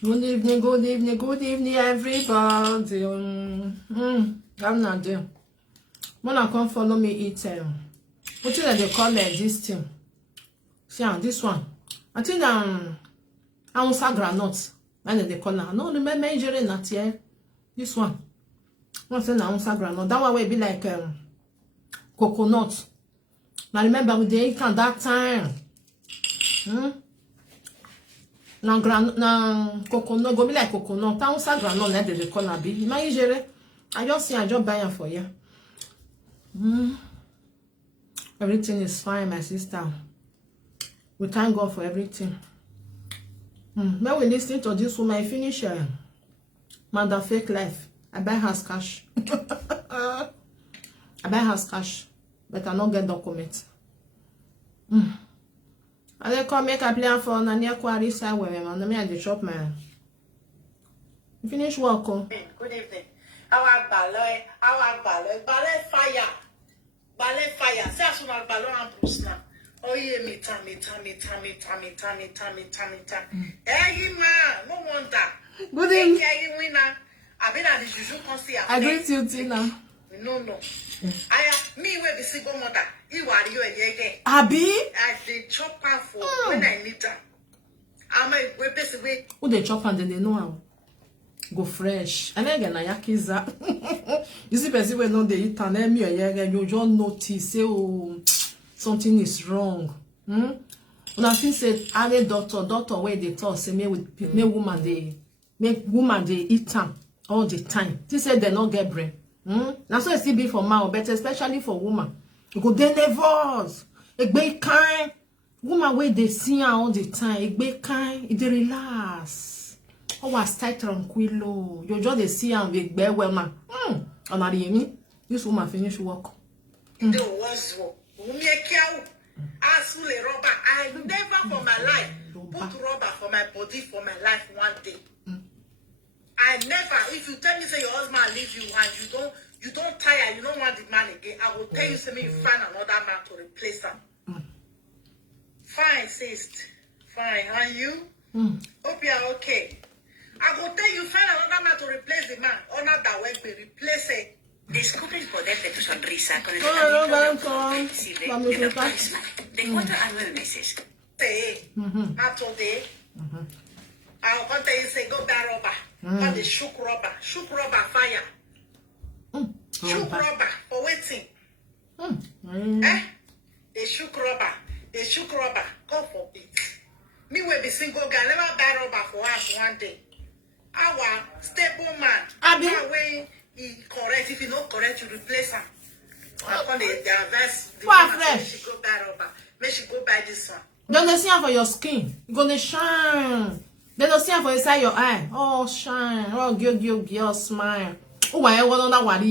Good evening, good evening, good evening, everybody. I'm not there. When I come follow me eat, what is that they call this thing? See, this one. I think I want granite. And they call it. No, the major not here. This one. What's the name? Granite. That one will be like coconut. Now remember we did it at that time. Na coconut go be like coconut. That one granite. Let the call it be. Major. I just buy it for you. Everything is fine, my sister. We thank God for everything. When we listen to this woman, I finish Mother Fake Life. I buy her cash. I buy her cash, but I don't get document. I dey come make a plan for Nania Quarry side where me I dey chop my. Finish work. Good evening. Our ballet fire. Ballet fire. Say as una balloon and Bruce now. Oh yeah, me time. Hey man, no wonder. Good evening. Hey winner. I been at the juju concert. I greet you, Tina. No. Me we be single mother. You are you again. Abi? I dey chop am for when I need am. I'm a we basically. Who they chop and then they know how. Go fresh. And then na yakiza. You see person when no they eat and then you just notice say oh something is wrong. When I think say any doctor where they talk say me woman they eat am all the time. They say they not get brain. That's why it still be for man, but especially for woman. You go they nervous. It be kind. Woman where they see her all the time. It be kind. It relax. Oh, I stay tranquilo. You just they see her with bear well man. On this woman finish work. The worst one. I never for my life put rubber for my body for my life one day. I never. If you tell me say your husband leave you and you don't tire, you don't want the man again, I will tell you say you find another man to replace him. Fine, sis. Fine. And you? Hope you are okay. I will tell you find another man to replace the man. Or not that way, be replace it. Descubre el poder de tu sonrisa con el tratamiento flexible de Doctor Smile de 4 a 9 meses. Not today. I'll come tell you say go buy rubber. But the shook rubber fire. Shook rubber for waiting. They shook rubber. God forbid. Me will be single guy. Never buy rubber for us one day. Our stable man. That way he correct. If he not correct, you replace him. Upon the advice. She go buy rubber. May she go buy this one. Don't they see her for your skin? You're gonna shine. They don't see her for inside your eye. Oh, shine. Oh, girl, smile. Oh, I want that one.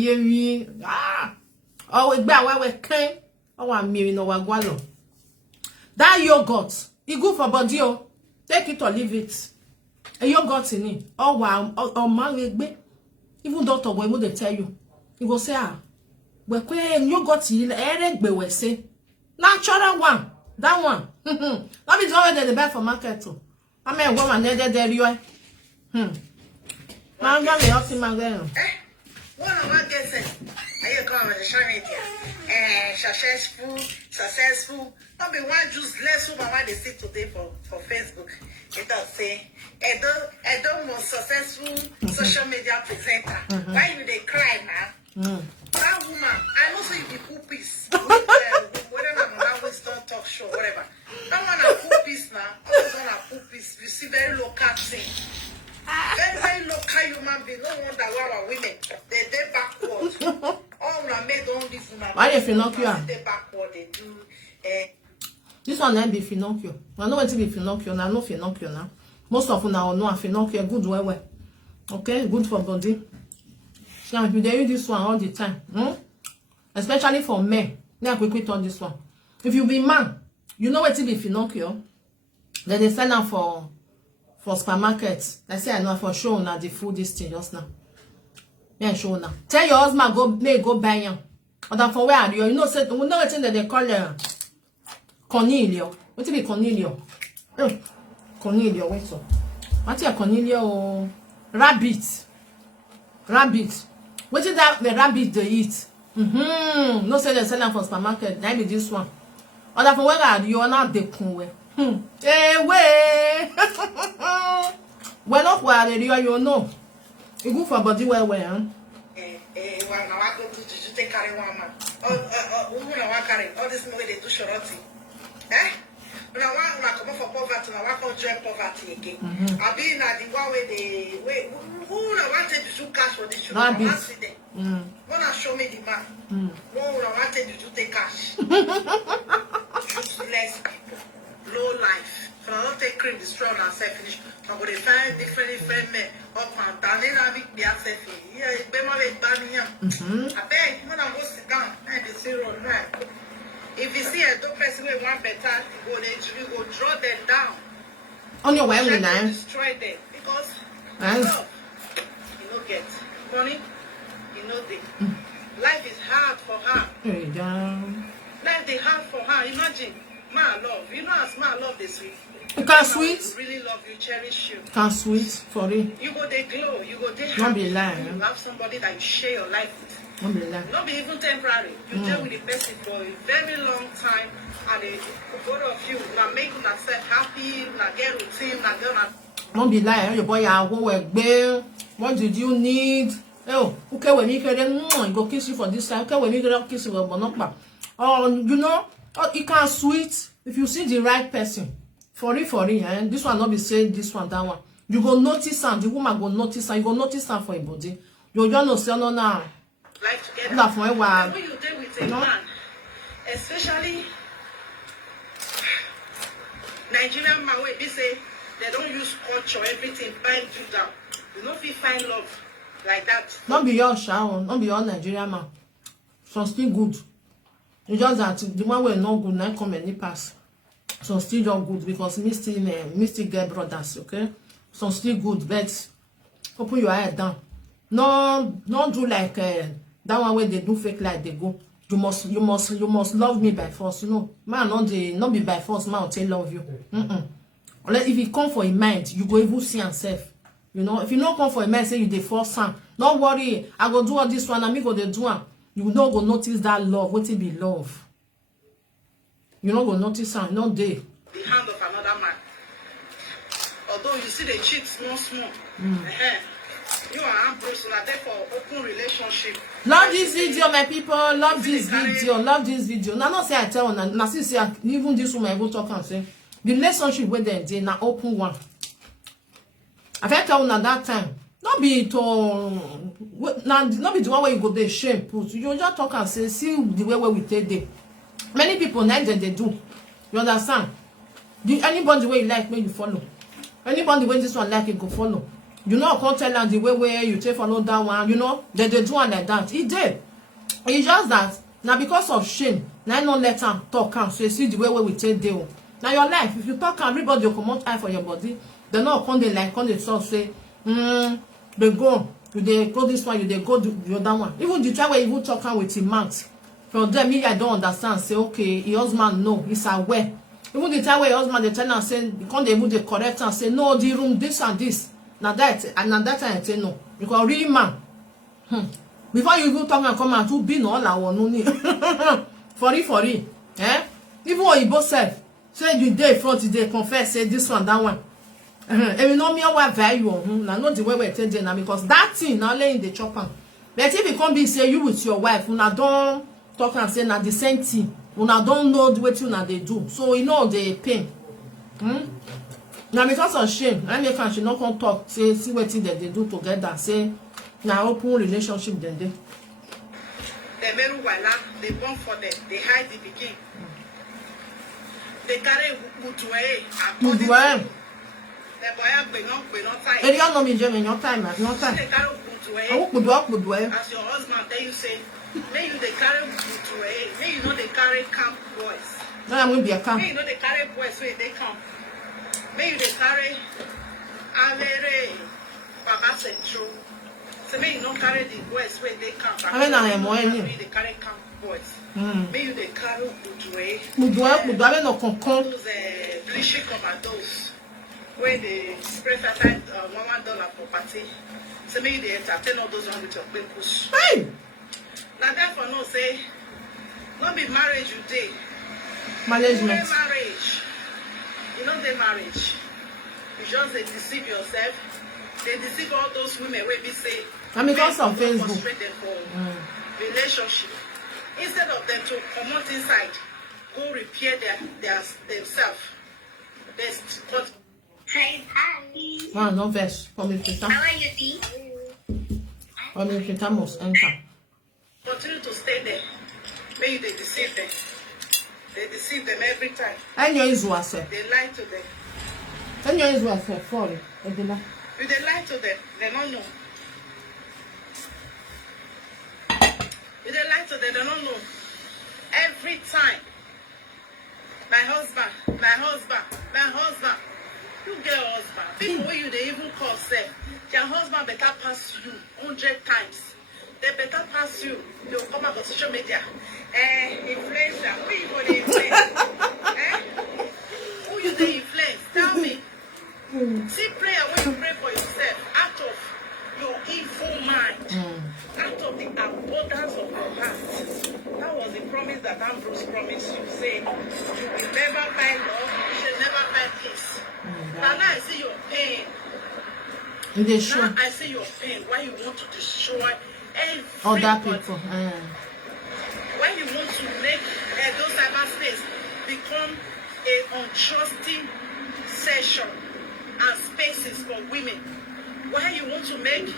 Oh, it's bad. We clean. Oh, I'm me no wagwalo. That yogurt, it good for body. Oh, take it or leave it. A yogurt in it. Oh, wow. Oh, man, even doctor will they tell you. You go say, we queen yogurt in the we say natural one. That one. That is already the best for market too. I mean, woman, there you are. I'm going to help him again. One of my guests said, I come on the social media. Successful. Not be one just less woman why they see today for Facebook. It does say, I don't want successful social media presenter. Why you they cry now? That woman, I know say you be poopies. Whatever my always don't talk show, whatever. That one a poopies now. Always on a poopies. You see very local thing. Very local human being. No wonder why our women they backward. All women made don't live women. Why they Pinocchio? They backward. They do. This one then be Pinocchio. I know what to be Pinocchio. Now no Pinocchio now. Most of you now know a Pinocchio good well. Okay, good for body. So if you do this one all the time, especially for men, now quickly on this one. If you be man, you know what to be Pinocchio. Then they send out for supermarkets. I say I know for sure now the food this thing just now. Yeah, sure now. Tell your husband go buy him. Or that for where are you? You know say we know what thing that they call Cornelio. What to be Cornelio? Cornelio, wait so. What you Cornelia or rabbit? Rabbit. What is that the rabbit they eat? No say they sell them for supermarket. Now be this one. Other for where you are not the cool. Eh way. Well not where they you know. You go for body well. Well, now I go to take carry one man. All this way they do shorty. Eh? Now I come for poverty, now I come join poverty again. I be in the one way they wait. Who wanted to do cash for this? Wanna show me the man? Who wanted to take cash? Useless people, low life. If I don't take cream, destroy myself. Finish. I'm going to find different men up and down. Then I be myself. Yeah, it's better than Bamiyan. I beg when I go sit down and the zero right. If you see a dope person with one better, you go draw them down. On your way, we now destroy them because love, you know, get money, you know, the life is hard for her. Life is hard for her. Imagine, my love. You know, as my love this week. You can sweet. Really love you, cherish you. Can sweet for it. You go they glow. You go they happy. Don't be lying. You have somebody that you share your life with. Don't be lying. Not be even temporary. You deal with the person for a very long time, and both of you now make yourself happy. Now get routine. Now get na. Don't be lying. Your boy, I go work bail. What did you need? Oh, okay. When you can go kiss you for this time. Okay, when you can kiss you for not. Oh, you know, it can sweet if you see the right person. For it, and this one not be saying this one, that one. You go notice and the woman go notice and you go notice and for your body. You just know say no now. Life together. That for a while. When you deal with a man, especially Nigerian man, where they say they don't use culture, everything bind you down. You know if you find love like that. Not be your shower, not be your Nigerian man. Some still good. You just that the one will not good, not come any pass. Some still not good because me still get brothers, okay? Some still good, but open your head down. No do like that one where they do fake like they go. You must love me by force, you know. Man, not be by force, man will tell love you. Unless if you come for a mind, you go even see yourself. You know, if you not come for a mind, say you the force son. Don't worry, I go do all this one, and me go the do one. You not go notice that love. What it be love? You not go notice and not there. The hand of another man. Although you see the cheat small. You are ambros, so therefore open relationship. Love this video, my people. Love this video. Love this video. Now, not say I tell you, now see even this woman I go talk and say the relationship with them they now open one. I felt tell you at that time. Not be to not be the one where you go there shame put. You just talk and say see the way where we take them. Many people now they do. You understand? Anybody where you like, may you follow. Anybody where this one like, you go follow. You know, I can't tell them the way where you take follow that one. You know, they do one like that. It did. It's just that now because of shame, now not let them talk and so you see the way where we take them. Now your life, if you talk and everybody will come out eye for your body, they not come they like come they talk say, they go, they go this one, they go the other one. Even the time where you talk with him mouth. From them, me, I don't understand. Say, okay, your husband, no, he's aware. Even the time where your husband, they tell and say, you can't able to correct and say, no, the room, this and this. Now that, and now that time, I say no. Because real man, before you go talk and come and to be no, all I want no need. For it, eh? Even when you both self, say you day front, they confess, say this one, that one. And you know me, what value on now, not the way we tell them because that thing now laying the chopper. But if it can't be say you with your wife, una don't talk and say na the same thing. Una don't know the way una they do. So you know the pain. Now because of shame, I make she not come talk, say see what thing that they do together, say now open relationship then they. The men they born for them, they hide the beginning. They carry Loadooh. The boy not time. They don't know me German, no time, no time. They carry Loadooh. as your husband tell you say, may you they carry Loadooh, may you know they carry camp boys. No, I'm going to be a camp. May you know they carry boys where they come. May you they carry Alere, Papa Central. So may you not carry the boys where they come. I mean, I am more they carry camp boys. May you they carry Loadooh. Loadooh, I don't know, Those bleaching commandos. When they spray $1 for party, so maybe they entertain all those ones with your pimples. Hey! Now therefore no say, not be marriage you day. Management. Marriage. You know the marriage. You just they deceive yourself. They deceive all those women where we say. And because of Facebook. Frustrated for relationship. Instead of them to come out inside, go repair themselves. Hi. Ah, no verse. How are you, Dee? Must enter. Continue to stay there. Maybe they deceive them. They deceive them every time. And your is what say. They lie to them. And your is what say. Sorry. If they lie to them, they don't know. If they lie to them, they don't know. Every time. My husband. You get a husband. People who you they even call say, your husband better pass you 100 times. They better pass you. They'll come out on social media. Influencer. Who you going to influence? Who you the influence? Tell me. See prayer when you pray for yourself out of your evil mind. Out of the abundance of your heart. That was the promise that Ambrose promised you. Say, you will never find love, you shall never find peace. Now I see your pain. Now I see your pain. Why you want to destroy other people. Why you want to make those cyberspace become a untrusting session and spaces for women? Why you want to make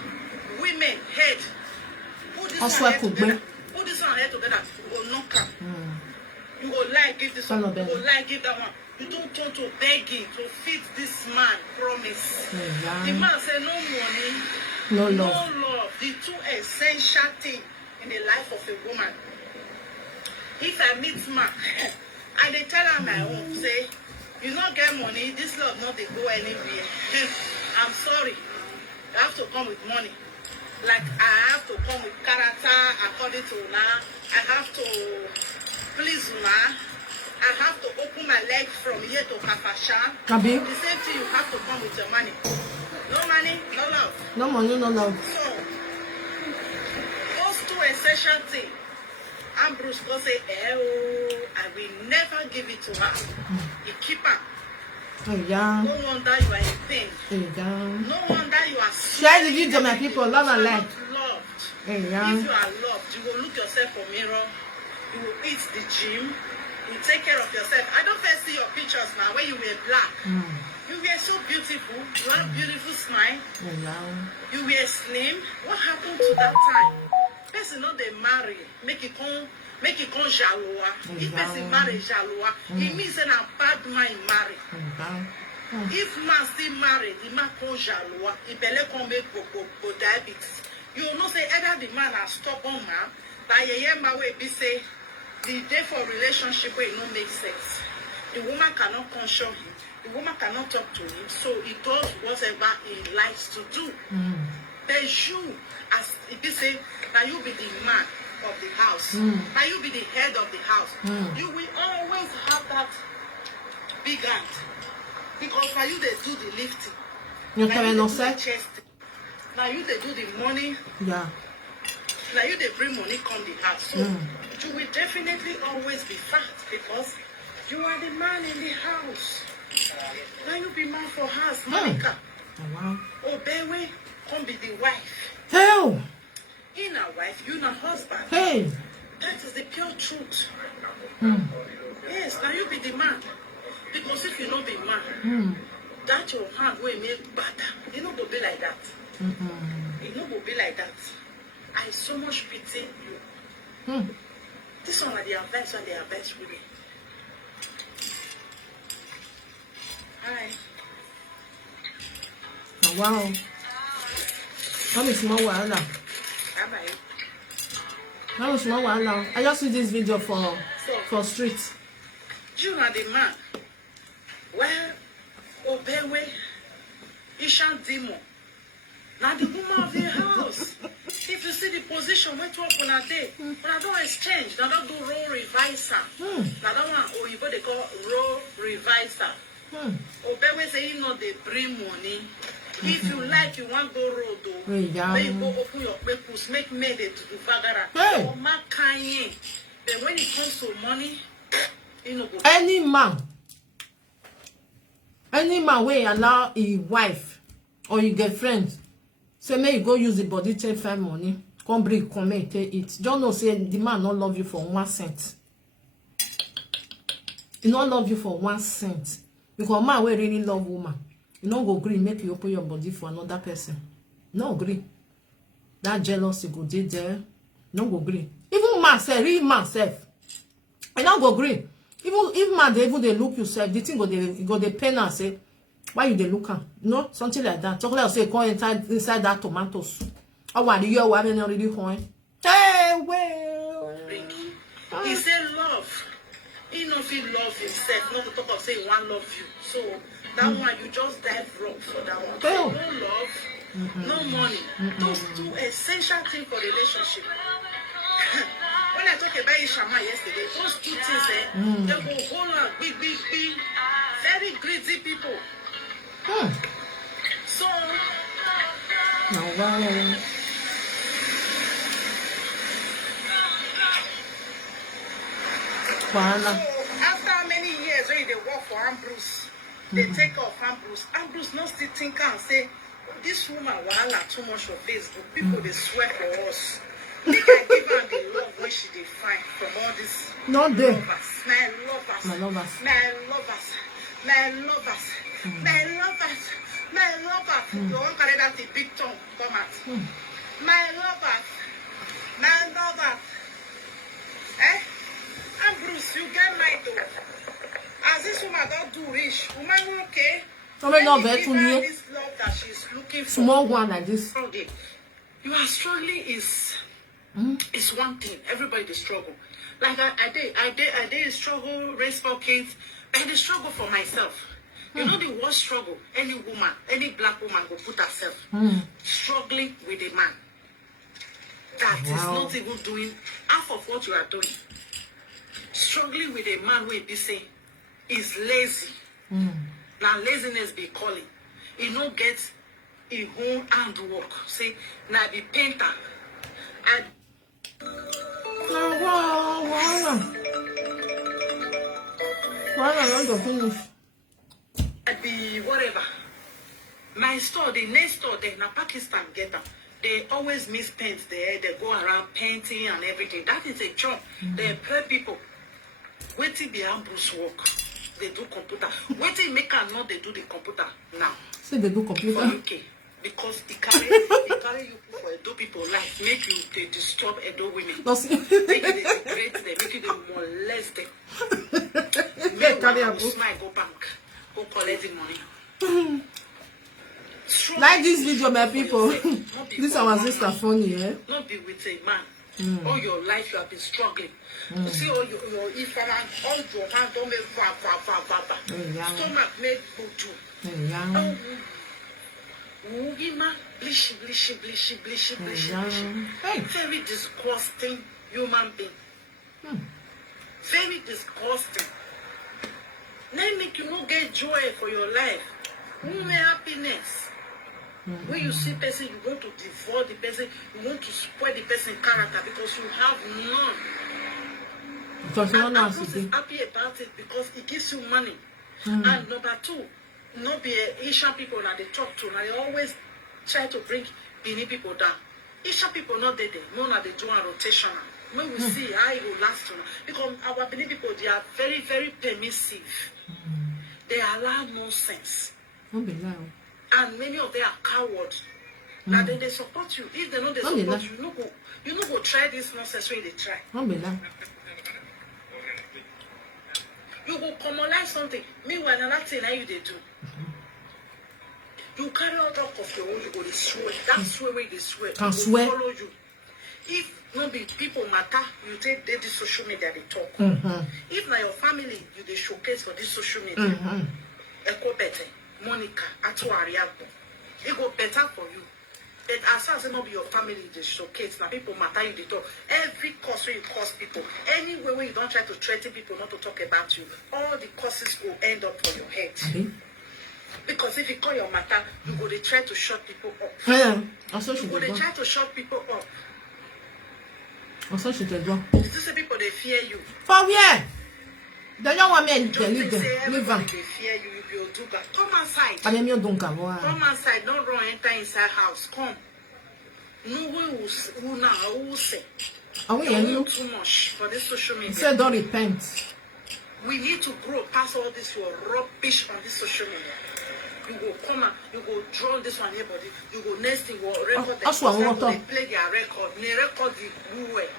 women head? Put this one head together. Put this one head together. You will not come. You will lie, give this one. You will lie, give that one. You don't want to beg him to fit this man promise. The man said no money, no love. The two essential things in the life of a woman. If I meet man, and they tell her my own, say, you not get money, this love not they go anywhere. I'm sorry. You have to come with money. Like I have to come with character according to Una. I have to please Una. I have to open my leg from here to Kafasha. The same thing, you have to come with your money. No money, no love. No money, no love. So, those two essential things, Ambrose will say, I will never give it to her. You keep her. No wonder you are in pain. No wonder you are try to give to my people love and life. Loved. If you are loved, you will look yourself in the mirror. You will eat the gym. You take care of yourself. I don't first see your pictures now when you were black. You were so beautiful. You have a beautiful smile. You were slim. What happened to that time? Person not they marry. Make it come jaloua. If person marry jaloua, it means that a bad man marry. If man still marry, the man come jaloua. He belle come make diabetes. You will not say either the man has stubborn man. That ye man will be say. The day for relationship where it don't make sense. The woman cannot console him. The woman cannot talk to him. So he does whatever he likes to do. Then you, as it be say, that you be the man of the house. That you be the head of the house. You will always have that big hand. Because now you they do the lifting. You can no chest. Now you they do the money. Yeah. Now you they bring money come the house. So you will definitely always be fat because you are the man in the house. Now you be man for house, Monica. Obewe, come be the wife. Hell. In a wife, you not husband. Hey. That is the pure truth. Yes, now you be the man. Because if you not be man, that your hand will make butter. It not go be like that. It not go be like that. I so much pity you. This one are the advice when they are best really. Hi. Oh, wow. That is small one now. That was small one now. I just see this video for street. You are the man. Well, Obewe, Ishan Dimo. Now the woman of the house. If you see the position, where to open a day, but I don't exchange. Now don't do role reviser. Now that one, or you what they call role reviser. Obewe say you know they bring money. If you like, you want go road though. May you go open your papers, make made it to Fagara. Or make Kanye. But when it comes to money, you know go. Any man will allow a wife or your girlfriend say may you go use the body take find money. Come bring, come make it. Don't know say the man not love you for 1 cent. He not love you for 1 cent. Because man will really love woman. You don't go agree, make you open your body for another person. No agree. That jealousy go there. No go agree. Even man self, real man self. I don't go agree. Even if man they look yourself, the thing go they pain and say, why you they look at? No, something like that. Chocolate will say, come inside that tomatoes. Oh, what do you have already point? Hey, well. He said love. He not feel love himself. Not to talk of saying one love you. So that one you just dive wrong for that one. So, no love, no money. Those two essential things for relationship. When I talk about Ishama yesterday, those two things, they go hold on, big, very greedy people. So now, wow. So after many years when they work for Ambrose, they take off Ambrose. Ambrose not still think and say, this woman wahala too much for Facebook. People they swear for us. They can give her the love when she they find from all this. Not there. My lovers. My lovers. You won't carry that the big tongue come out. My lovers. Eh? Ambrose, you get my door. As this woman don't do rich, woman okay. Give her this love that she's looking for. Small one like this. You are struggling is one thing. Everybody they struggle. Like I did struggle, raise 4 kids, and they struggle for myself. You know the worst struggle any woman, any black woman will put herself struggling with a man that is not even doing half of what you are doing. Struggling with a man who be say is lazy. Now laziness be calling. He no get his own handwork. Say now be painter. And finish. Be whatever. My store, the next store, they na Pakistan get them. They always miss paint there. They go around painting and everything. That is a job. They employ people. Waiting be Ambrose work. They do computer. Waiting make her not they do the computer now. So they do computer. For UK. Because it carry you for Edo people life. Make you they disturb Edo women. Make you they degrade them. Make you they molest them. Make you smile go bank. Go collect the money. Like this video, my people. This is our sister funny, eh? Not be with a man. All your life you have been struggling. You see all your if all your hand don't make stomach make butu. Blishy. Very disgusting human being. Very disgusting. Let make you not get joy for your life. Woman happiness. When you see person, you want to devour the person, you want to spoil the person's character because you have none. Because and Ambrose is happy about it because it gives you money. And number two, not be Asian people that they talk to, and they always try to bring Benin people down. Asian people not there, more than they do a rotational. When we see how it will last, because our Benin people, they are very, very permissive. They allow nonsense. And many of them are cowards. Now then they support you. If they know they support you, you no go try this nonsense when they try. You go commonize something. Meanwhile, another thing how you they do. You carry out of your own, you go to swear. That's swear where they swear. Can swear. Follow you. If no be people matter, you take the social media they talk. If now your family you they showcase for this social media, Echo better, Monica, Atu Ariago, it go better for you. It as far as it not be your family, they showcase. Now people matter you the talk. Every curse where you curse people, anywhere where you don't try to threaten people not to talk about you, all the curses will end up on your head. Because if you call your matter, you go to try to shut people up. Yeah, you go to try to shut people up. Also, she did one. You see people they fear you. For where? They don't want me to Don't leave think say them. Leave everybody them. they fear you. You will do that. Come outside. And then you don't come. Come outside. Don't run enter inside house. Come. No who now who say. Are we you? Too much for this social media. Say don't repent. We need to grow past all this your rubbish on this social media. You go come and you go draw this one anybody. You go next thing you go record them. They play their record. They record the who way.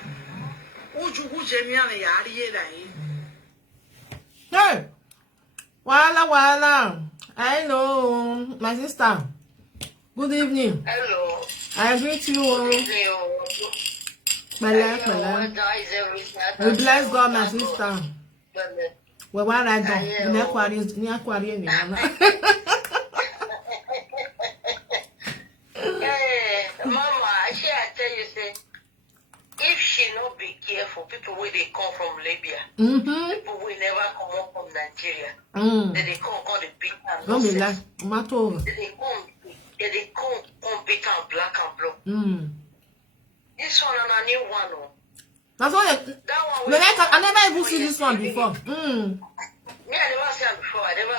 Who genuinely are here Hey, wala. Hello, my sister. Good evening. Hello. I greet you. Bella. We bless God, my sister. We want to do. Ni aquarium. Mama, I tell you, say, if she not be careful, people where they come from Libya, people will never come up from Nigeria. They come on the big and don't be like matter. They come big and black and blue. This one and a new one. Oh. That's all. That one. I never even seen this one before. Me, I never seen it before. I never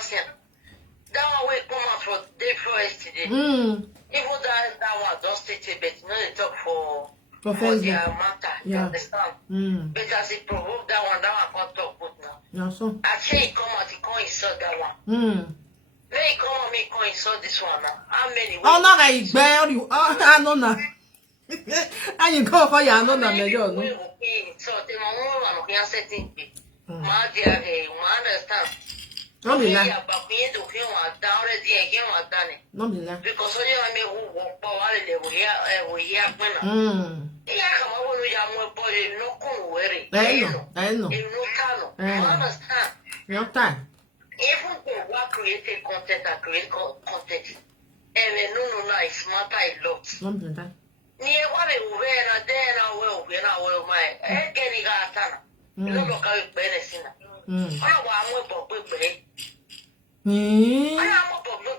seen it. That one will come out for day for yesterday. Even that one don't state it, but you know they talk for their matter. You understand? But as it provoked that one can't talk good now. Yeah, so. I say he come out, he can't insult that one. Then he come out, he can't insult this one now. How many? Oh, no, I bear you. Oh, I know now. And you go for your no, no, no. So the one can say things. My dear, understand. No be like. No be like. Because when you are me who walk power level here, we hear when. Yeah, come on, we are more body, no come worry. I know. You know, understand. Your time. Even if we create content and create content, and no, it's matter a lot. No be like. Near what we wear a day and I will my getting got. You don't look how it's better. I want to I am a problem.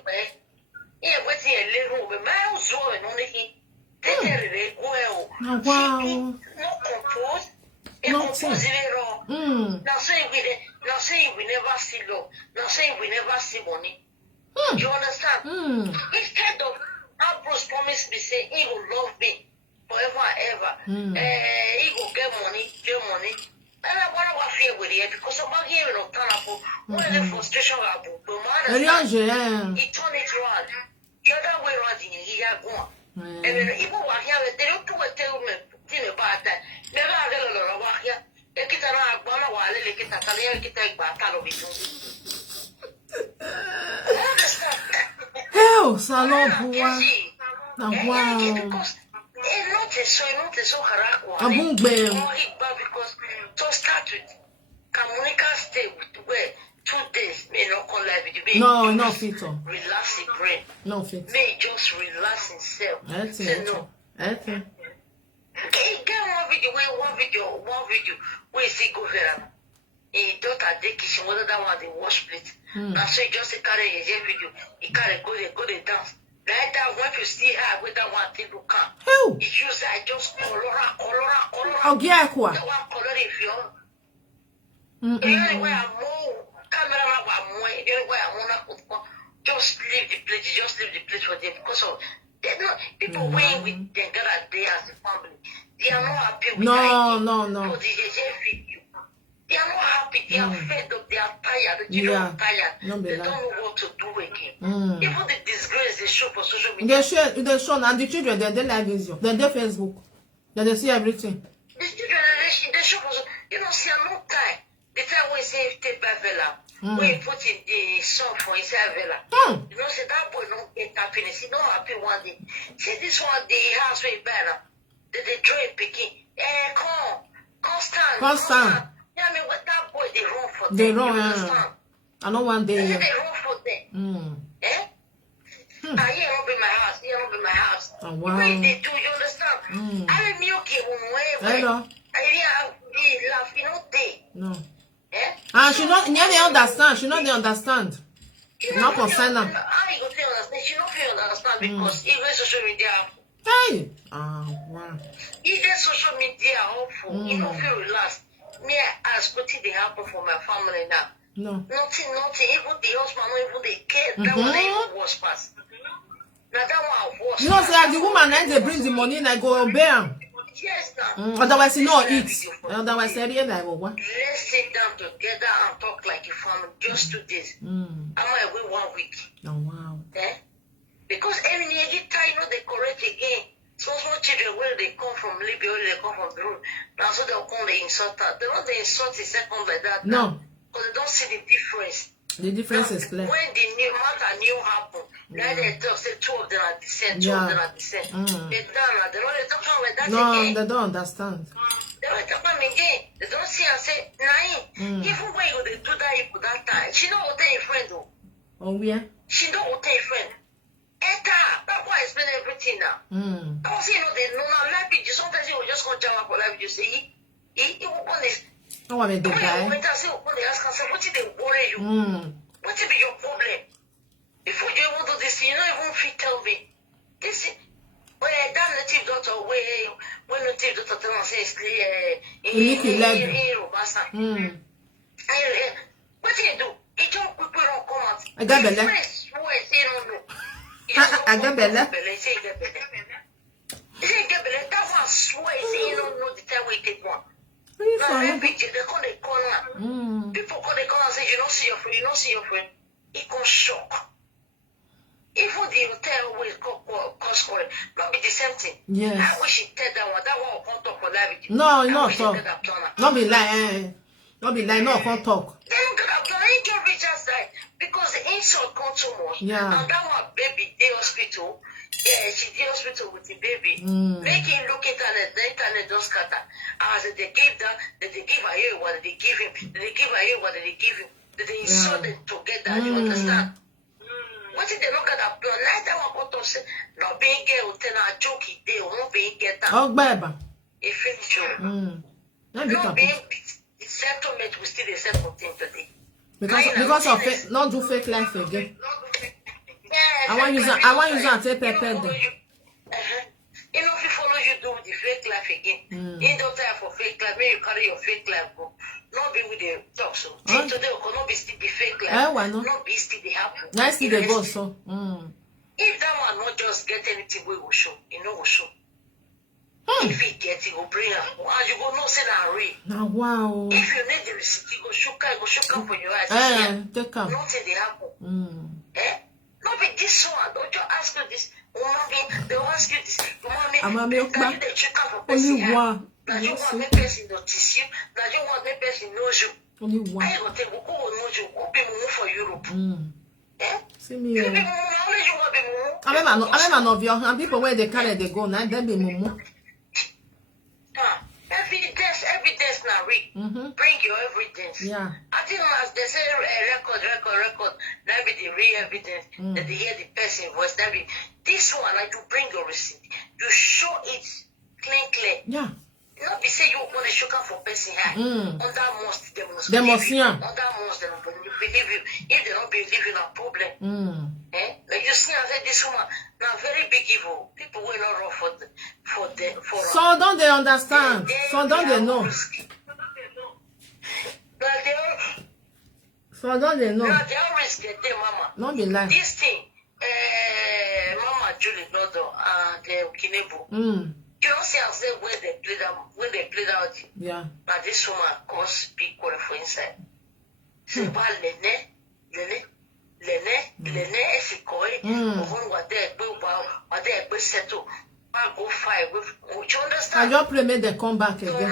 Yeah, what's here a little bit miles and only he take well. Wow. No compose. Compose now saying we never see law. Now saying we never see money. You understand? Instead of how Bruce promised me say he will love me forever and ever. He will get money. And I want to fear with it because I'm not hearing of Tanapo. When the frustration got he turned it around. The other way around, he had gone. And then even while here, they don't tell me about that. Never had a lot of work here. They get around one while they get a Italian get a battle of it. Hell, salon, boy. Wow. It's not so hard. Because to start with, Kamunika stay with where 2 days may not come live with you. No, fit. Relax the brain. No fit. May just relax himself. That's it. No. That's it. Get one video where see go viral. He thought I did kitchen whether that one the wash plate. Now so he just carry his video. He carry go they dance. Like that, when you see her with that one thing to come. Who? It's just I just color. Oh, yeah, quoi. That one color if you. Anyway, I'm more camera. Anyway, I'm more. Just leave the place for them because of they're not people weighing with them that they as a family. They are not happy with No. For the video. They are not happy. They are fed up. They are tired. They are tired. They don't know what to do again. Even the disgrace they show for social media. They show and the children they like video. They Facebook. They see everything. The children they show for see no time. The time we say take by Vela. We put in the song for inside Vela. Say that boy don't get happiness. He don't happy one day. See this one the house way better. They draw a picking. Constant. Yeah, I mean, what that boy, they run for them. I know one day. They run for them. Here not be my house. Here not be my house. Oh, wow. Where they do, you understand? I don't know where. Hello. I laugh, you know, they. No. Eh? Ah, she not. Yeah, they understand. She not. They understand. Not concern her. I go to understand. She not feel understand because even social media. Hey. Ah, wow. Even social media awful. You don't feel relaxed. Me, I ask what they happen for my family now. No. Nothing. Even the husband, not even the kid. That one even worse pass. Now that one worse. You know, say the woman then they bring the money and I go obey am. Yes, now. Otherwise, you know eat. Otherwise, I really like what? Let's sit down together and talk like a family. Just 2 days. I'm away 1 week. Oh wow. Eh? Because every time you know they correct again. Small children where they come from Libya, where they come from Peru. Now so they'll come they insult her. They don't insult the second like that. No. Because they don't see the difference. The difference is clear. When the new matter new happen, now they talk say 2 of them are descent, 2 of them are descent. They don't talk like that No, again. they don't understand. They don't talk about again. They don't see and say, nah, even when you they do that, you put that time. She know what tell a friend though. Oh yeah. She know what tell a friend. Etta, that's why I explain everything now. I was saying, they know now life is sometimes you will just go jam up for life. You say, he will go this. Oh, I mean, they die. When they ask us, what did they worry you? What will be your problem? Before you even do this, you don't even fit tell me. This is where that native doctor, when native doctor tell us is clear. What do you do? It don't people don't come out. I got belly. I got belly. That one swear say you don't know the time we take one. People People they come and say you don't see your friend, you don't see your friend. It can shock. Even the hotel will cause for it, not be the same thing. Yes. I wish it tell that one will come talk for life. No, not talk. Not be like, not be like, no, can't talk. Then could have done it can reach outside because the insult come too much. Yeah. And that one baby the hospital. Yeah, she did hospital with the baby. Making look internet, the internet don't scatter. As they give that, they give her here what they give him, they give her here what they give him. They insult them together, you understand? What if they look at that plan? Like that one got to say, no being girl, tell a joke, they won't be get that. Oh, baby. If it's true. Not being the settlement will still the same thing today. Because of it, not do fake life again. I want you to take pepper. You know, if you follow you do the fake life again. You don't time for fake life. Maybe you carry your fake life go. Not be with the talk so. Today will not be still the fake life. Not be still the happen. Nice to go so. If that one not just get anything we will show, you know will show. If he get it, will bring her. And you go no say na real. Now wow. If you need the receipt, you go show for your eyes. Take her. Nothing they happen. Not be this one. Don't you ask you this? They'll ask you this. That you the check out for person. That you want me person notice you. That you want me person knows you. Only one. I go take who knows you. Who be move for Europe? See me. You be move. How many you want be move? I remember of your and people where they carry they go now. They be mumu. Evidence now, Rick. Bring your evidence. Yeah. I think as they say record. That be the real evidence. That they hear the person voice. That be this one. Like you bring your receipt. You show it clear. Yeah. Not be say you want to show up for person here. Under most they must yeah. Under most they don't believe you. If they don't believe you, no problem. Like you see, I said this woman now very big evil. People will not run for so don't they understand? So don't they know? So don't they know? Now they are risk it, mama. Not be like this thing. Mama Julie Loadooh and Kinebu. You don't see us there when they play out. Yeah. Now this woman cause big quarrel for inside. Say, well, Lene, Esikoi, what they settle. I go fight with. You understand? I just play me they come back again.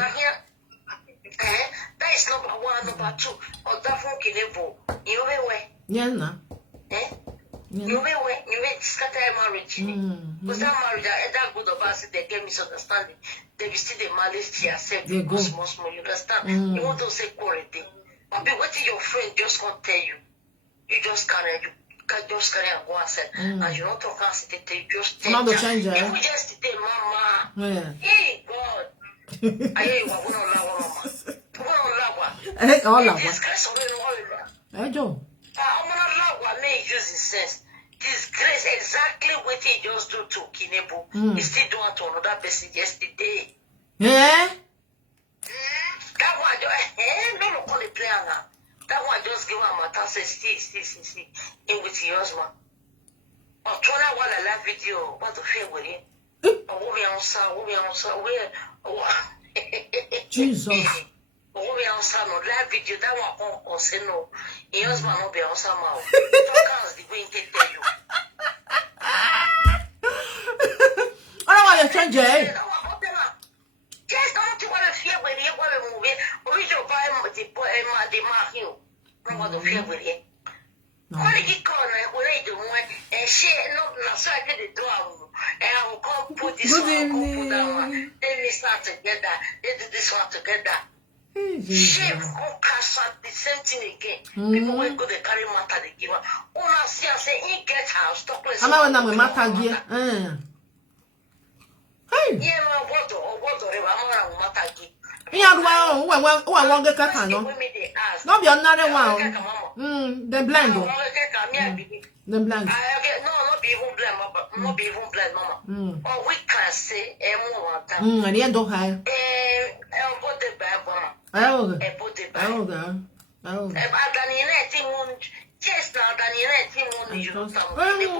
That is number one, number two. Or that phone Kinebu. You know where? Yeah, nah. You may scatter marriage. Because that marriage, that good or bad, they get misunderstanding. They will still the malice to yourself. They go. Small, you understand? You want to say quarantine. But what your friend just can't tell you. You just can't. just carry and go outside. And you not talk as it just I'm not the change. You just say, Mama. Yeah. Hey, God. I hear you want to Mama. Hey, all of Disgrace of the world. Hey, Joe. I'm not allowed what may use his sense. Disgrace exactly what he just do to Kinebo. He still do it to another person yesterday. Yeah. That one just no call the player now. That one just give him a task see in with your husband. Or turn out one a live video what to feel with him. Oh, we answer Jesus. Oh, we answer no live video that one on say no. Your husband no be answer now. Talk the way he tell you. I don't want to change it. Yes, don't you want to fear when you want to move it? Or we don't buy the mark you. No want to fear with it. What did you call it? What are you doing? And she not so I get the door. And I will come put this one, put that one. Then we start together. They do this one together. She will cash out the same thing again. People will go to carry matter they give her. Oh, now see, I say, he get house. Stop I'm not with matter gear. Hey. Yeah, no, what do I'm not matter gear. Yeah, well, I want to get no. No, be another one. The blend. The blend. Not be even blend, Mama. Not be even blend, Mama. Or we can say, more And the end of high. Put the bag, Mama. Oh, Put the bag. Oh.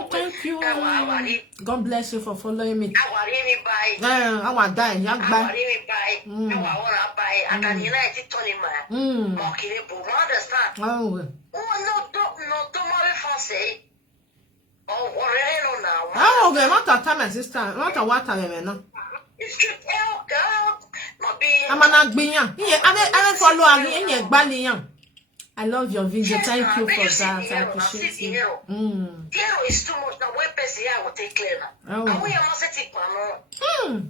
Thank you. God bless you for following me. I want to die. Not a time, sister. Not a water, no. I'm not being young. I don't follow again. I love your video. Thank you for that. I appreciate you. Hero is too much. Now, when person here will take care now. And we are not setting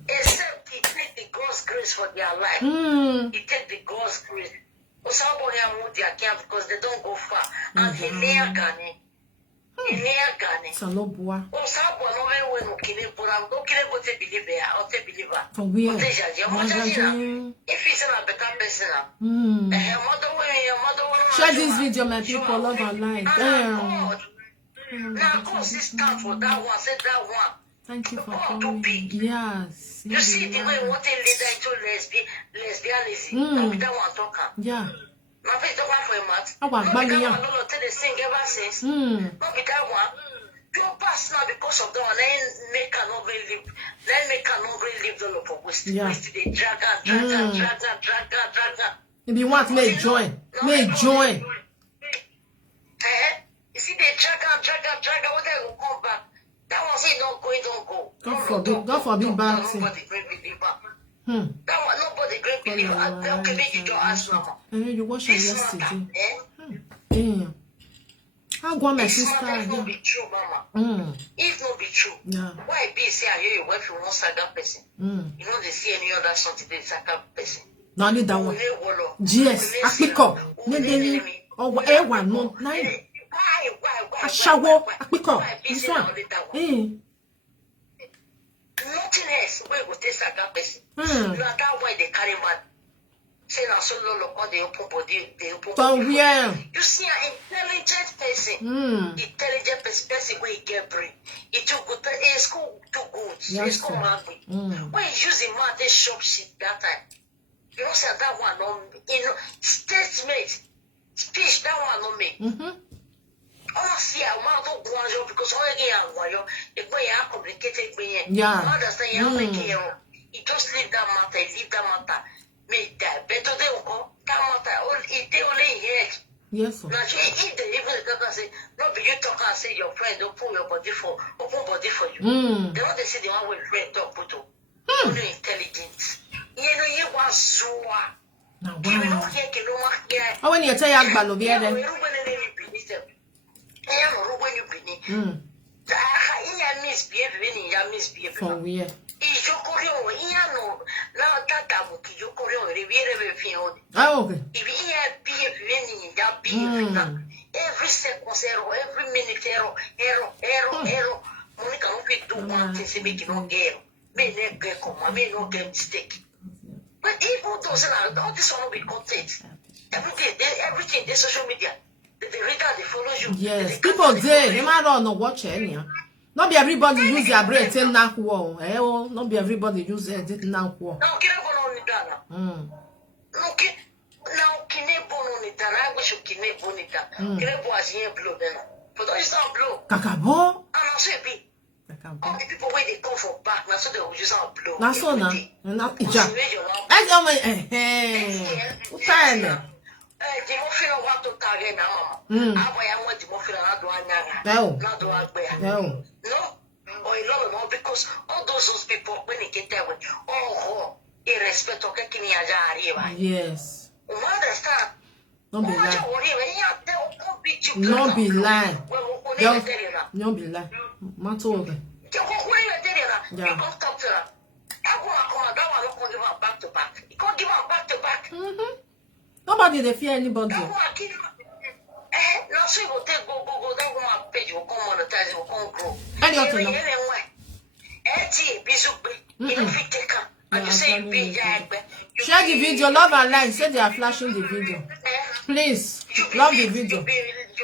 except he take the God's grace for their life. He take the God's grace. Somebody won't their care because they don't go far. And he near Ghana. He near Ghana. Salobua. Oh, somebody no when okay, but I'm not kidding what they believe there. I'll take believer. For real. If he's a better person share this video, my people. Love and like. Now, God, stand for that one. Say that one. Thank you for coming. Yes. You see the way what they lead into lesbianism. Not with that one talker. Yeah. My face don't want for a mat. I want baby. Not with that one. They sing ever since. Not with that one. Your pass now because of that one. Then make a not really live. Then make a not really live the love of waste. They drag. If you want, may join. May join. You see, they drag. What they will come back. That one say don't go. God forbid bad thing. Nobody great believer. That one nobody great believer. Okay, maybe you don't ask now. You watched it yesterday. Damn. How go my sister? If not be true, Mama. If not be true, yeah. Why be say I hear your wife you want saga person? You know they see any other something they saga person. No, need that one. Yes, I pick up. Maybe or everyone no. Why? I shower. I pick up. This one. Nothing else. Where would they saga person? Not that why they carry man. Say now so low on the open body. They open. Oh yeah. You see an intelligent person. Intelligent person where he get brain. He too good. It's school too good. It's school language. When you using man, they shop shit that time. You know, say that one no, you know, statement, speech that one no make. Oh, see, I want to go on because all again, if we are complicated, yeah, understand you make it. You just leave that matter, make that better. They will go that matter. All it only here. Yes. Now, if they even talk and say, no, be you talk and say your friend open body for you. They want to see the one with friend talk put up. Only intelligent. You know, you want so. Now, wow. When you tell you about no beer, then. For real. Oh, okay. every second error, every minute error. Monica don't fit do one thing, say make you no get. May not get come, may not get mistake. But even those all this one will be content. Everything, the social media, the reader, they follow you. Yes, people they might not watch any. Not be everybody use their brain till now. Not be everybody use it now. Now, can I go on the dana? Okay. Now, can I go on the dana? I wish you can I go on the dana. Can I go as you blow then? For those sound blow. Kakabo. And also be. All the people where they come for back, now so they will just out blow. Now so now. Now ija. I don't mean eh. The muffin want to target now. I want the muffin and do No. not do I No. Or no, because all those people when they get there with irrespect of getting arriba. Yes. Understand? Don't be lying. Don't be lying. Don't be lying. Matoga. You can't talk to her. I don't give her back to back. You can't give her back to back. Nobody they fear anybody. Now so you will take go, that one page will come monetize, it will come grow. And you know. Share the video, love and like. Say they are flashing the video. Please, love the video. You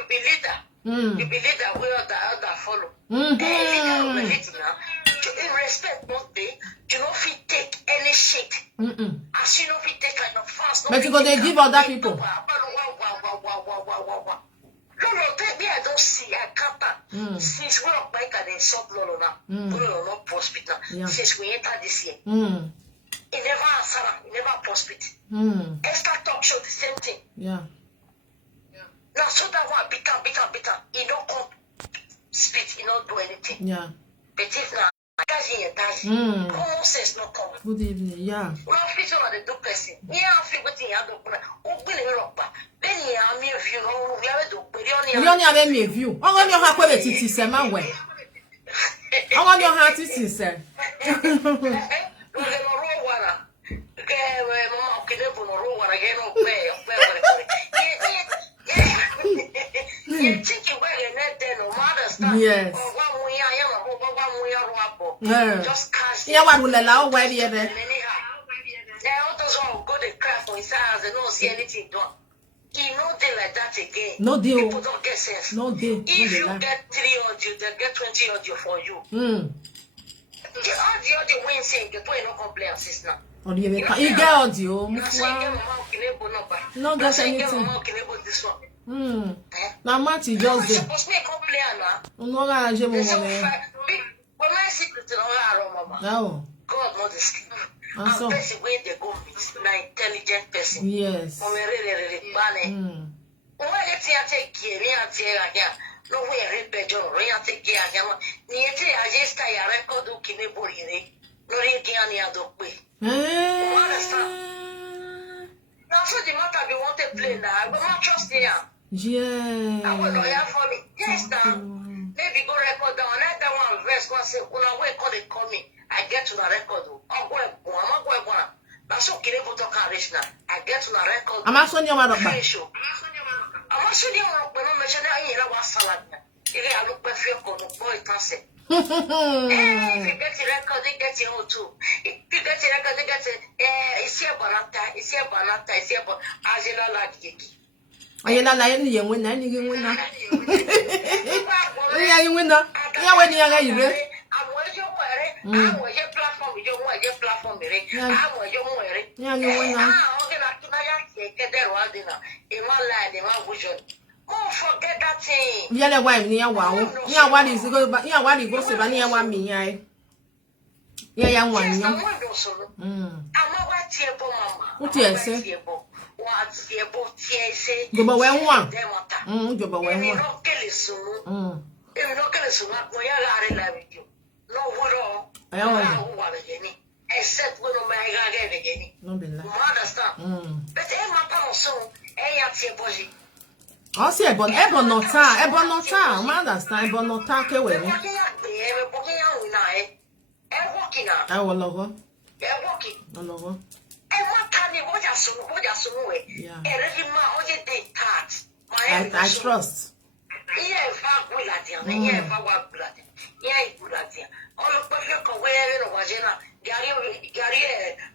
be leader. You be leader where other follow. In respect, not they do not fit take any shit. As you know, fit take kind of fast. But you go they give other people. No, take me, I don't see. I can't. Since we're up back at the shop, no, not hospital. Since we enter this year, it never answer, it never hospital. Esther talk show the same thing. Yeah. Now, so that one become. He don't come spit, he don't do anything. Yeah. But if now, common sense no come. Good evening. Yeah. Well, fit on the do person. Yeah, I feel what you have to put. Oh, really, then you have me view. Oh, we have to put you only have me view. I want your heart with it, sir, my way. I want your heart to see, sir. Yes. Just cast. Yeah, what will allow where the other? Now, those all go to craft for his house and don't see anything done. You know, they like that again. No deal. People don't get sense. No deal. If you get 3 audio, they get 20 audio for you. The audio win saying, the boy no complain, sis now. Oh, you get audio. No, that's anything. This one. Now, Marty just there. Supposed to complain now. No, I just when I secret to mama. No. God knows the skill. And so person where they go meet na intelligent person. yes. Really bane. When I take care, I take again. No way read bejo, I take care again. Niente I just tie a record do kinebori. No reading any other way. Now so the matter be want to play now. I will not trust you. Yeah. I will lawyer for me. Yes, now. Maybe go record down. Let that one verse one say, when I wait call me. I get to the record. I'm not going to. That's okay. Able to carry now. I get to the record. I'm also near my doctor. I'm also near when I'm mentioning I hear about salad. If I look back for your boy, if you get the record, they get your own too. If you get the record, they get it. It's here, Banata. It's here, Banata. It's here, Angela Ladiki. I ain't lying. You win. You win. Yeah, you win. Yeah, when you are you. I'm your platform. You want your platform. I'm your wearing. Yeah, you win. Oh, forget that thing. Yeah, the wife near wow. Yeah, what is it go? But yeah, what it goes to near 1 million. Yeah, young one. I'm not what here, Mama. What you say? What's here, both here, go but when one. Go but when you one. don't kill it soon. You don't kill it soon. I'm going to you. No, what all? Except when I get again. No, be like. Understand? But I'm not so. Hey, I see a bon nota. I understand. Bon nota, okay, wait. I will love her. I love her. And what can you watch us? Yeah. I trust. Yeah, if I go Latin, yeah, if I walk Latin, yeah, good Latin. All the perfect aware of Wajena, Gary,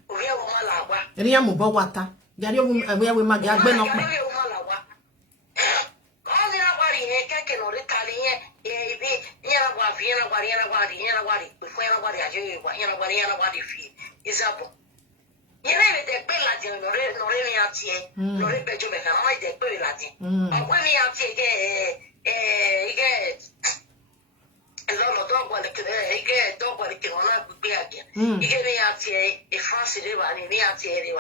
we have Malawa. Ria Mubawata. Gary, where we might get Ben. All the nobody, can or Italian, anybody, is up. You know, the Belatin, no Reniatie, no Rebejo, and I the Belatin. When we are taking a lot of dog, what it dog, what it can be again. You get me out here, a fancy river, and me out here.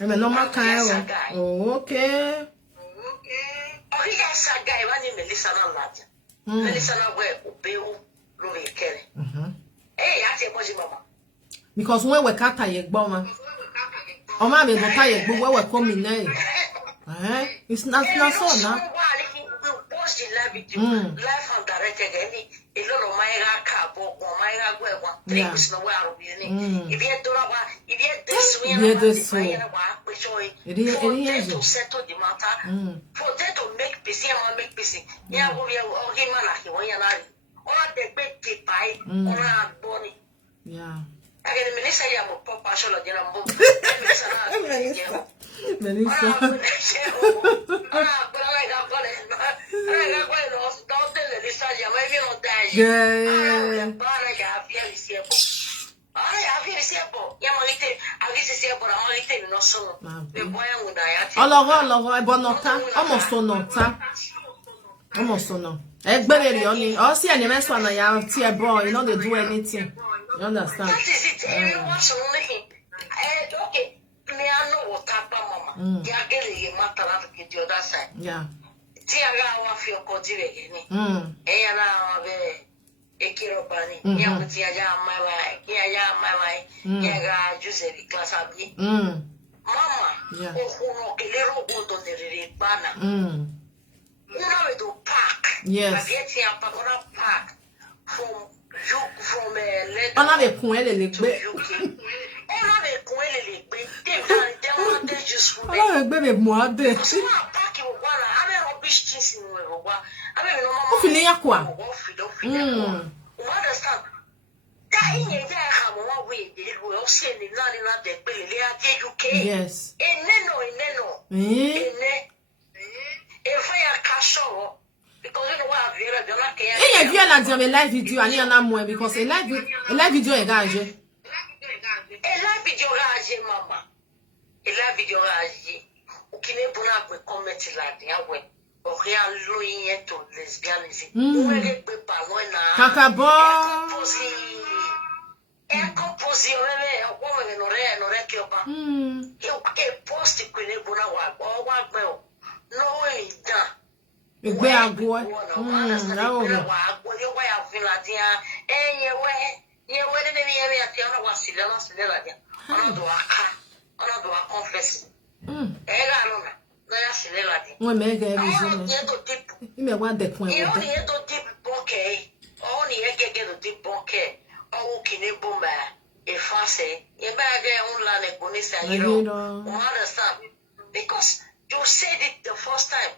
I'm a normal kind. Oh, okay. Oh, he has a guy running Melissa Latin. Melissa, where Bill Ruby Kelly. Hey, I say, what's your mama? Because when we cut a bomber. Oh, mammy, the tire, but where we're coming now. It's not so now. Life on directed any a lot of my car or my things no where if you don't this way, it is to settle the matter for them to make peace and make peace. Yeah, we are all him and all the big pie on our body. Yeah. I get a minister, I'm a papa, shall I get a book? Almost no. Everybody only. Oh, see, and the next one, I have tea boy. You know they do anything. You understand? That is it. Everyone's only him. Okay. Me, I know what happened, Mama. They are getting a matter of the other side. Yeah. Tiaga, I feel cultivated. And now, a kirobani. Young Tiaga, my wife. Yeah, my wife. Yeah, Giuseppe Classabi. Mama, who know a little good on the banner. Una do park. Yes. Getting up on a park from on avait point les on avait coin les on avait bébé moi de on finit à quoi yes et il y a la dire mais live vidéo ani en a moins because a live vidéo est gagé live vidéo gagé mama live vidéo gagé o qui n'est pas pour comment la dia ouais o rien loin to lesbianisme on est pas loin na kakabo e composé o come non è che ba io che post qui ne buona wa no way da Egbe agwo. Because you said it the first time.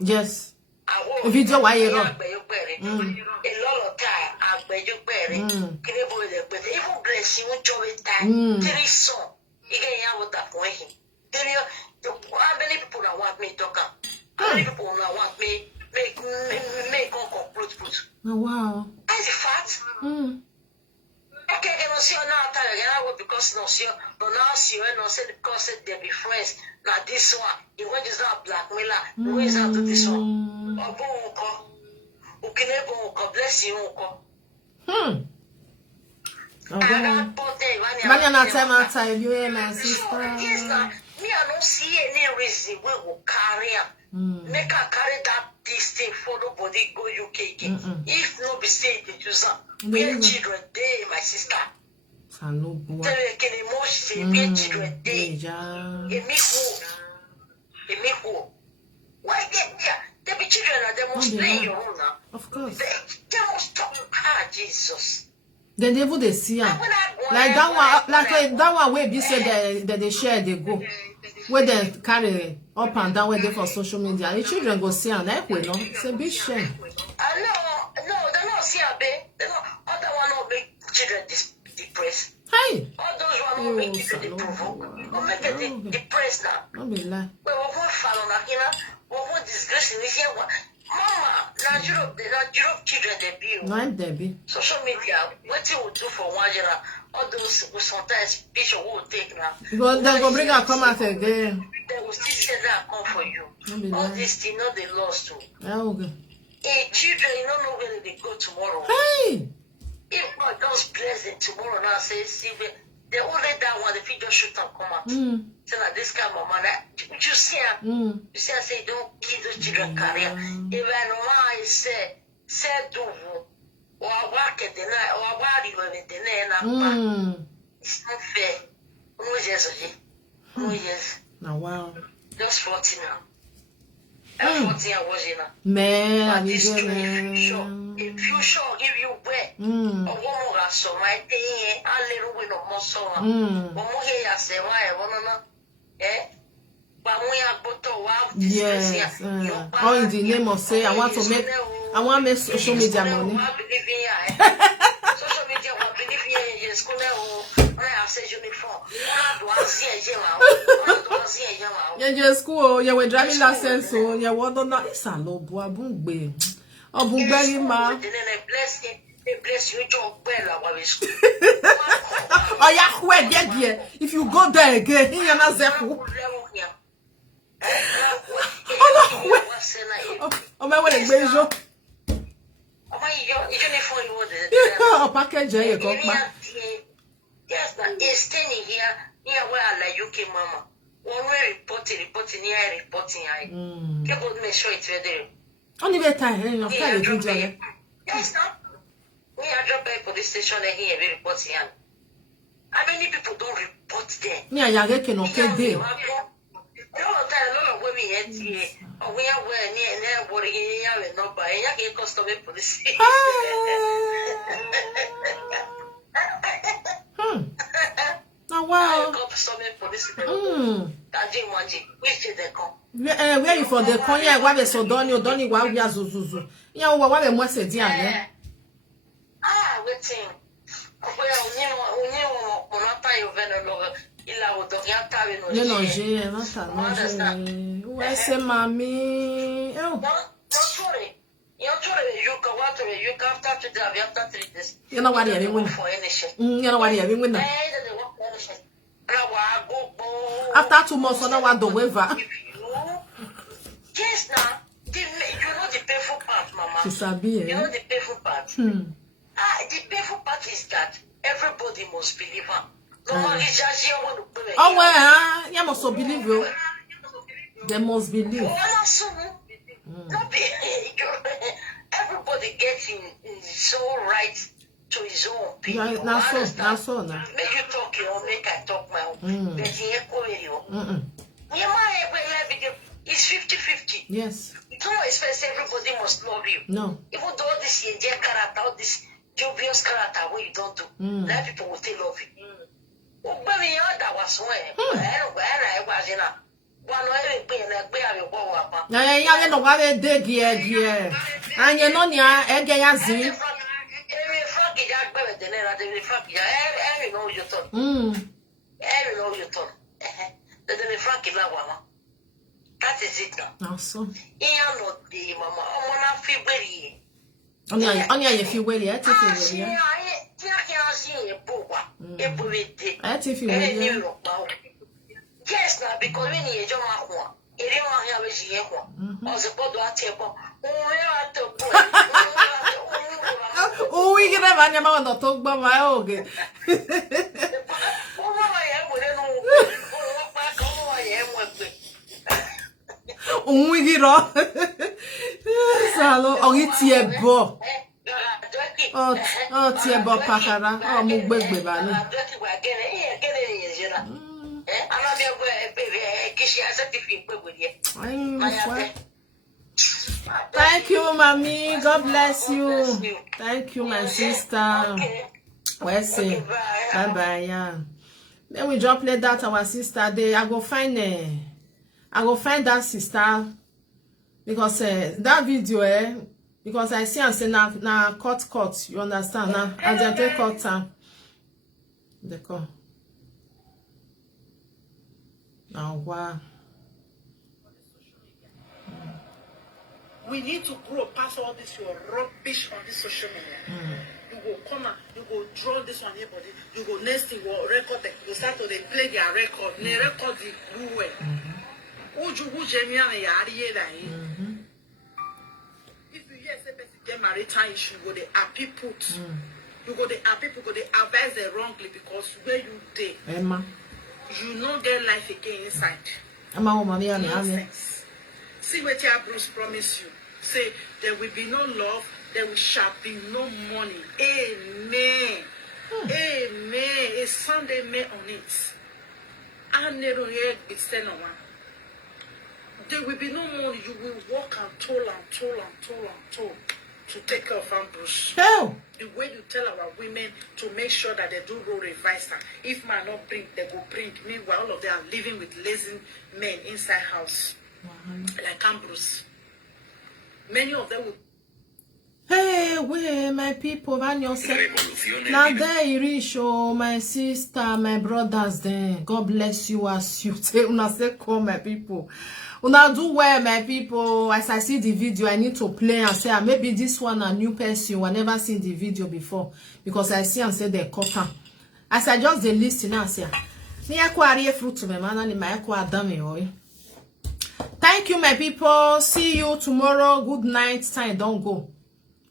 Yes. Video why you run. A lot of time, I've been your berry. Can you believe it? But even bless you, joy time. There is so. You get out that point. Tell you, how many people that want me to come? How many people that want me make conclude? Oh, wow. That's a fact. Okay, I don't see now because no see, but now see when no say because they be friends. Now this one, he went to that blackmailer. Who is out to this one? Obo, Ukinebo, bless you. You and my sister. Yes, me I don't see any reason we will carry him. Make her carry that this thing for nobody go UK. If no be say the user, we are children day, my sister. Tell you can emotion be children day. Emiku. Why get there? They be children and they must play your own now. Of course. They must talk. Ah, Jesus. Then they would see her. Like that one, where be said that they share, they go. Where they carry up and down where they for social media. The children go see and help with, no? It's a big shame. No, they're not see a bit. They're not. Other one will make children depressed. Hey! All those one will make children make it depressed now. Don't be lie. We won't follow now, you know. We won't disgrace in this year. Mama, now Europe children they be. No, I'm Debbie. Social media, what you will do for one year, all those who sometimes picture will take now. Because they go bring her come out again. They will still say that come for you. All this thing, not they lost too. Okay. Hey, children, you don't know where they go tomorrow. Hey! If God does bless them tomorrow now, say, see, they only that one, the feet just shoot and come out. So now this kind of mama, you see, you see, I say, don't kill those children career. If I know how I say do, or I work at the night, or I work at the night, it's not fair. No, yes, no, yes. Now, wow. Just 14 now. 14 hours, you know. Man, But I'm this good, if you show, if you wear, a woman has so my thing, a little win of muscle. One more here, I say, why, but we are both wow. yes. All in the name of say, I want to make social media money. Social media will believe in school. I say uniform. Yeah, school, yeah, we're driving license, so yeah, what don't know. It's a low boy, boom, babe. Oh, boom, baby, ma. Bless you, John Bella, while we school. Oh, yeah, where get here? If you go there again, you're not there. Oh, my, what a bejo. Oh, package, you go back. Yes, but it's standing here near where I like UK mama. One way reporting I people make sure it's there. Only way time, you know, yes, no. We are dropped by police station and here we report here. How many people don't report there? Yeah, yeah, can okay day. A lot of women here, or we are near worrying and not by a custom police. Now, wow. Where you for the conya? Why they so done? You don't want to zuzu. Yeah, what we must say, dear. Waiting. You know, Jay, who I say, mommy. You know what you're doing for anything. You know what you're doing. After 2 months, I want the waiver. Yes, now, you know the painful part, Mama. You know the painful part. The painful part is that everybody must believe her. Oh, well, you must believe you. They must believe. Everybody gets in so right to his own people. Now so. Make you talk your own, make I talk my own. It's 50-50. Yes. You don't expect everybody must love you. No. Even though all this character, all this dubious character, what you don't do, that people will still love you. That was when I was in a yeah, no, what they did here. And you know, yeah, zi. That is it now. Awesome. Only if you will, yet if you will. Yes, now because when you don't want it, you don't have a table. Oh, we can have an amount of talk about my own. We get off. Salo, oh, it's here, Bob. Oh, dear, Bob Pacara. Oh, move baby, Banny. Thank you, mommy. God bless you. Thank you, my sister. Well, say bye bye. Yeah. Then we drop let that our sister there. I go find I go find that sister because that video because I see and say na cut, you understand? Now as I take cut time. The call. Now wow. We need to grow past all this your rubbish on this social media. You go come and you go draw this on anybody. You go next thing will record it. You start to they play their record. They record the blue way. If you hear say person get maritime issue, you go they happy put. You go they happy people go they advise them wrongly because where you dey. Emma. You no get life again inside. Emma, mommy, Nonsense. See what your Bruce promise you. Say there will be no love, there shall be no money. Amen. Amen. A Sunday May on it. I never hear it stand on one. There will be no money. You will walk and toll to take care of Bruce. Hell. The way you tell our women to make sure that they do role reviser. If man not bring, they go bring. Meanwhile, all of them are living with lazy men inside house. Like Ambrose. Many of them will. Hey, where my people, man, yourself. Now there you reach, oh, my sister, my brothers, there. God bless you as you say. Una say, come, my people. Una do well, my people. As I see the video, I need to play and say, maybe this one a new person. I never seen the video before because I see and say they cut am. As I just the listen and say, ni akwa fruit to me, man, ni ma akwa adame oi. Thank you, my people. See you tomorrow. Good night. Time don't go.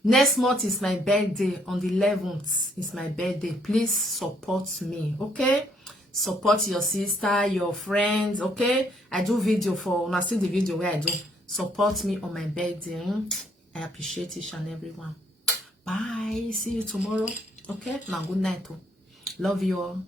Next month is my birthday. On the 11th is my birthday. Please support me, okay? Support your sister, your friends, okay? I do video for, when I see the video where I do. Support me on my birthday. I appreciate each and everyone. Bye. See you tomorrow, okay? Now, good night. Love you all.